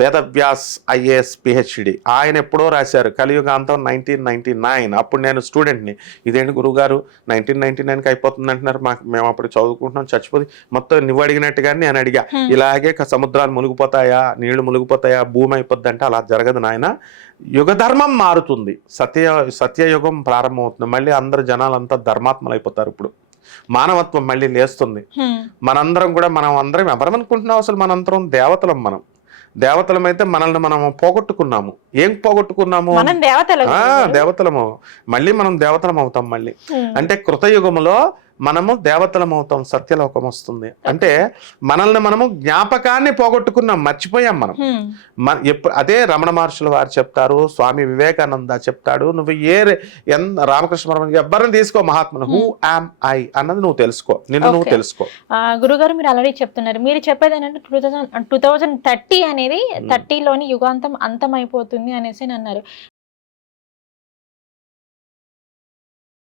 Vedavyas IAS PhD, ఆయన ఎప్పుడో రాశారు కలియుగాంతం 1999. అప్పుడు నేను స్టూడెంట్ని. ఇదేంటి గురువుగారు 1999కి అయిపోతుంది అంటున్నారు, మేము అప్పుడు చదువుకుంటున్నాం చచ్చిపోయి మొత్తం నువ్వు అడిగినట్టుగా నేను అడిగా. ఇలాగే సముద్రాలు మునిగిపోతాయా, నీళ్లు మునిగిపోతాయా, భూమి అయిపోద్ది అంటే అలా జరగదు నాయన. యుగధర్మం మారుతుంది, సత్యయుగం ప్రారంభమవుతుంది, మళ్ళీ అందరు జనాలంతా ధర్మాత్మలు అయిపోతారు. ఇప్పుడు మానవత్వం మళ్ళీ లేస్తుంది. మనందరం కూడా మనం అందరం ఎవరనుకుంటున్నాం, అసలు మనందరం దేవతలం. మనం దేవతలమైతే మనల్ని మనం పోగొట్టుకున్నాము. ఏం పోగొట్టుకున్నాము? దేవతలము. మళ్ళీ మనం దేవతలం అవుతాం మళ్ళీ. అంటే కృతయుగములో మనము దేవతలం అవుతాం, సత్యలోకం వస్తుంది. అంటే మనల్ని మనము జ్ఞాపకాన్ని పోగొట్టుకున్నాం, మర్చిపోయాం మనం. అదే రమణ మహర్షుల వారు చెప్తారు, స్వామి వివేకానంద చెప్తాడు, నువ్వు రామకృష్ణ పరమహంస ఎవరిని తీసుకో మహాత్ములు, హూ యామ్ ఐ అన్నది నువ్వు తెలుసుకో, నిన్ను నువ్వు తెలుసుకో. గురుగారు మీరు ఆల్రెడీ చెప్తున్నారు, మీరు చెప్పేది ఏంటంటే 2030 అనేది 30లోని యుగాంతం అంతం అయిపోతుంది అనేసి అన్నారు.